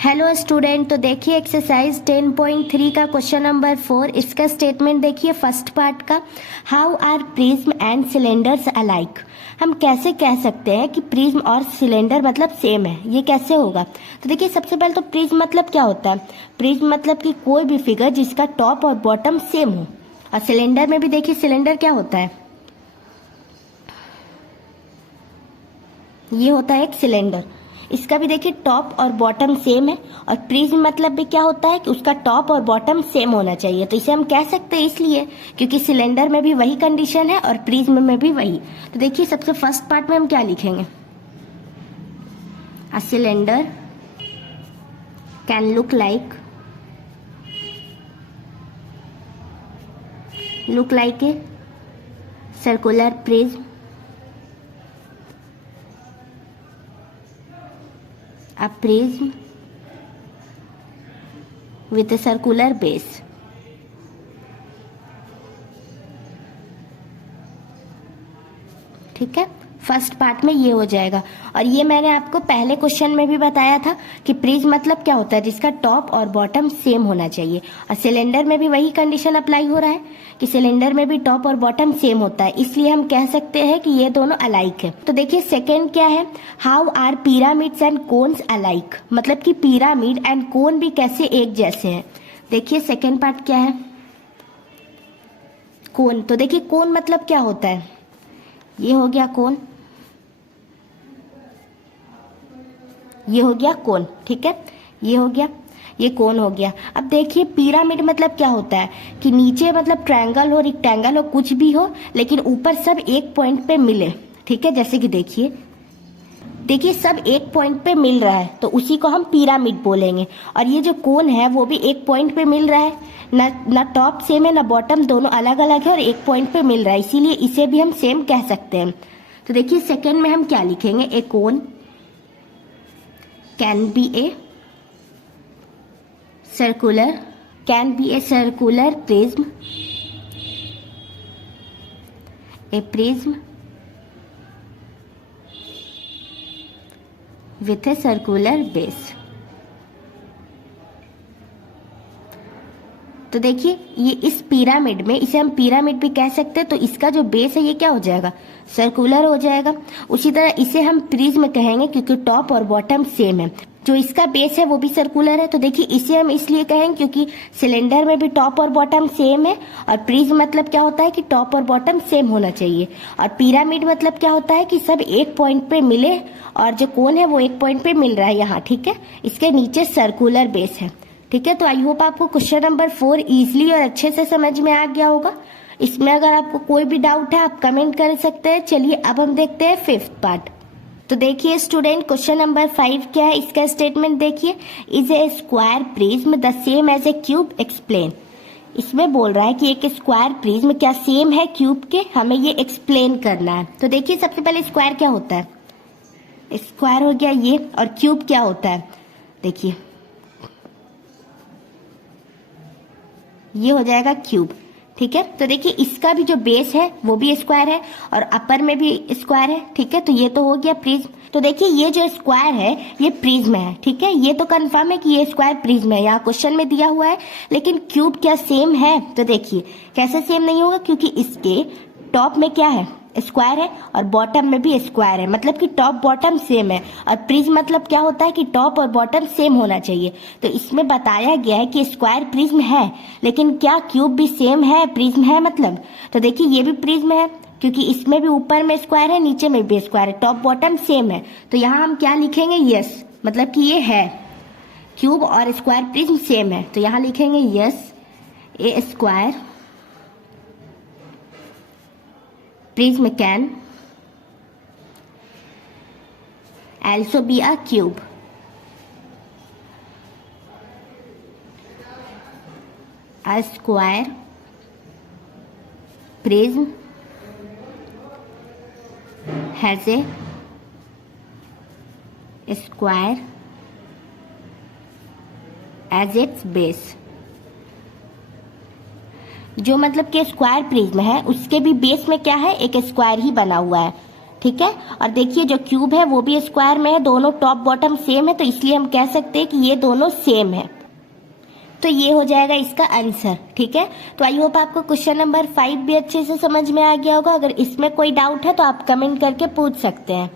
Hello student, तो देखिए exercise 10.3 का क्वेश्चन नंबर 4। इसका स्टेटमेंट देखिए फर्स्ट पार्ट का। How are prism and cylinders alike. हम कैसे कह सकते हैं कि प्रिज्म और सिलेंडर मतलब सेम है, ये कैसे होगा। तो देखिए सबसे पहले तो प्रिज्म मतलब क्या होता है। प्रिज्म मतलब कि कोई भी फिगर जिसका टॉप और बॉटम सेम हो। और सिलेंडर में भी देखिए सिलेंडर क्या होता है, ये होता है एक सिलेंडर। इसका भी देखिए टॉप और बॉटम सेम है। और प्रिज्म मतलब भी क्या होता है कि उसका टॉप और बॉटम सेम होना चाहिए। तो इसे हम कह सकते हैं इसलिए क्योंकि सिलेंडर में भी वही कंडीशन है और प्रिज्म में भी वही। तो देखिए सबसे फर्स्ट पार्ट में हम क्या लिखेंगे, a cylinder can look like a circular prism, a prism with a circular base। ठीक है, फर्स्ट पार्ट में ये हो जाएगा। और ये मैंने आपको पहले क्वेश्चन में भी बताया था कि प्रिज्म मतलब क्या होता है, जिसका टॉप और बॉटम सेम होना चाहिए। और सिलेंडर में भी वही कंडीशन अप्लाई हो रहा है कि सिलेंडर में भी टॉप और बॉटम सेम होता है, इसलिए हम कह सकते हैं कि ये दोनों अलाइक है। तो देखिए सेकेंड क्या है, how are pyramids and cones alike. मतलब कि पिरामिड एंड कोन भी कैसे एक जैसे हैं। देखिए सेकेंड पार्ट क्या है, कोन। तो देखिए कोन मतलब क्या होता है, ये हो गया कोन, ये हो गया कोन। ठीक है, ये हो गया, ये कोन हो गया। अब देखिए पिरामिड मतलब क्या होता है कि नीचे मतलब ट्रायंगल हो, रेक्टेंगल हो, कुछ भी हो, लेकिन ऊपर सब एक पॉइंट पे मिले। ठीक है, जैसे कि देखिए सब एक पॉइंट पे मिल रहा है, तो उसी को हम पिरामिड बोलेंगे। और ये जो कोन है वो भी एक पॉइंट पे मिल रहा है, ना टॉप सेम है ना बॉटम, दोनों अलग अलग है और एक पॉइंट पे मिल रहा है, इसीलिए इसे भी हम सेम कह सकते हैं। तो देखिए सेकेंड में हम क्या लिखेंगे, ए कोन can be a circular prism, a prism with a circular base। तो देखिए ये इस पिरामिड में, इसे हम पिरामिड भी कह सकते हैं, तो इसका जो बेस है ये क्या हो जाएगा, सर्कुलर हो जाएगा। उसी तरह इसे हम प्रिज्म कहेंगे क्योंकि टॉप और बॉटम सेम है, जो इसका बेस है वो भी सर्कुलर है। तो देखिए इसे हम इसलिए कहेंगे क्योंकि सिलेंडर में भी टॉप और बॉटम सेम है। और प्रिज्म मतलब क्या होता है कि टॉप और बॉटम सेम होना चाहिए। और पिरामिड मतलब क्या होता है कि सब एक पॉइंट पे मिले, और जो कोन है वो एक पॉइंट पे मिल रहा है यहाँ। ठीक है, इसके नीचे सर्कुलर बेस है। ठीक है, तो आई होप आपको क्वेश्चन नंबर 4 इजीली और अच्छे से समझ में आ गया होगा। इसमें अगर आपको कोई भी डाउट है आप कमेंट कर सकते हैं। चलिए अब हम देखते हैं फिफ्थ पार्ट। तो देखिए स्टूडेंट क्वेश्चन नंबर 5 क्या है, इसका स्टेटमेंट देखिए, is a square prism the same as a cube, explain. इसमें बोल रहा है कि एक स्क्वायर प्रिज्म क्या सेम है क्यूब के, हमें ये एक्सप्लेन करना है। तो देखिए सबसे पहले स्क्वायर क्या होता है, स्क्वायर हो गया ये, और क्यूब क्या होता है, देखिए ये हो जाएगा क्यूब। ठीक है, तो देखिए इसका भी जो बेस है वो भी स्क्वायर है और अपर में भी स्क्वायर है। ठीक है, तो ये तो हो गया प्रिज्म। तो देखिए ये जो स्क्वायर है ये प्रिज्म है। ठीक है, ये तो कंफर्म है कि ये स्क्वायर प्रिज्म है, यहाँ क्वेश्चन में दिया हुआ है। लेकिन क्यूब क्या सेम है, तो देखिए कैसे सेम नहीं होगा, क्योंकि इसके टॉप में क्या है, स्क्वायर है, और बॉटम में भी स्क्वायर है, मतलब कि टॉप बॉटम सेम है। और प्रिज्म मतलब क्या होता है कि टॉप और बॉटम सेम होना चाहिए। तो इसमें बताया गया है कि स्क्वायर प्रिज्म है, लेकिन क्या क्यूब भी सेम है, प्रिज्म है मतलब। तो देखिए ये भी प्रिज्म है क्योंकि इसमें भी ऊपर में स्क्वायर है, नीचे में भी स्क्वायर है, टॉप बॉटम सेम है। तो यहाँ हम क्या लिखेंगे, यस, मतलब कि ये है, क्यूब और स्क्वायर प्रिज्म सेम है। तो यहाँ लिखेंगे yes, A square prism can also be a cube। A square prism has a square as its base। जो मतलब कि स्क्वायर प्रिज्म है उसके भी बेस में क्या है, एक स्क्वायर ही बना हुआ है। ठीक है। और देखिए जो क्यूब है वो भी स्क्वायर में है, दोनों टॉप बॉटम सेम है, तो इसलिए हम कह सकते हैं कि ये दोनों सेम है। तो ये हो जाएगा इसका आंसर। ठीक है, तो आई होप आपको क्वेश्चन नंबर 5 भी अच्छे से समझ में आ गया होगा। अगर इसमें कोई डाउट है तो आप कमेंट करके पूछ सकते हैं।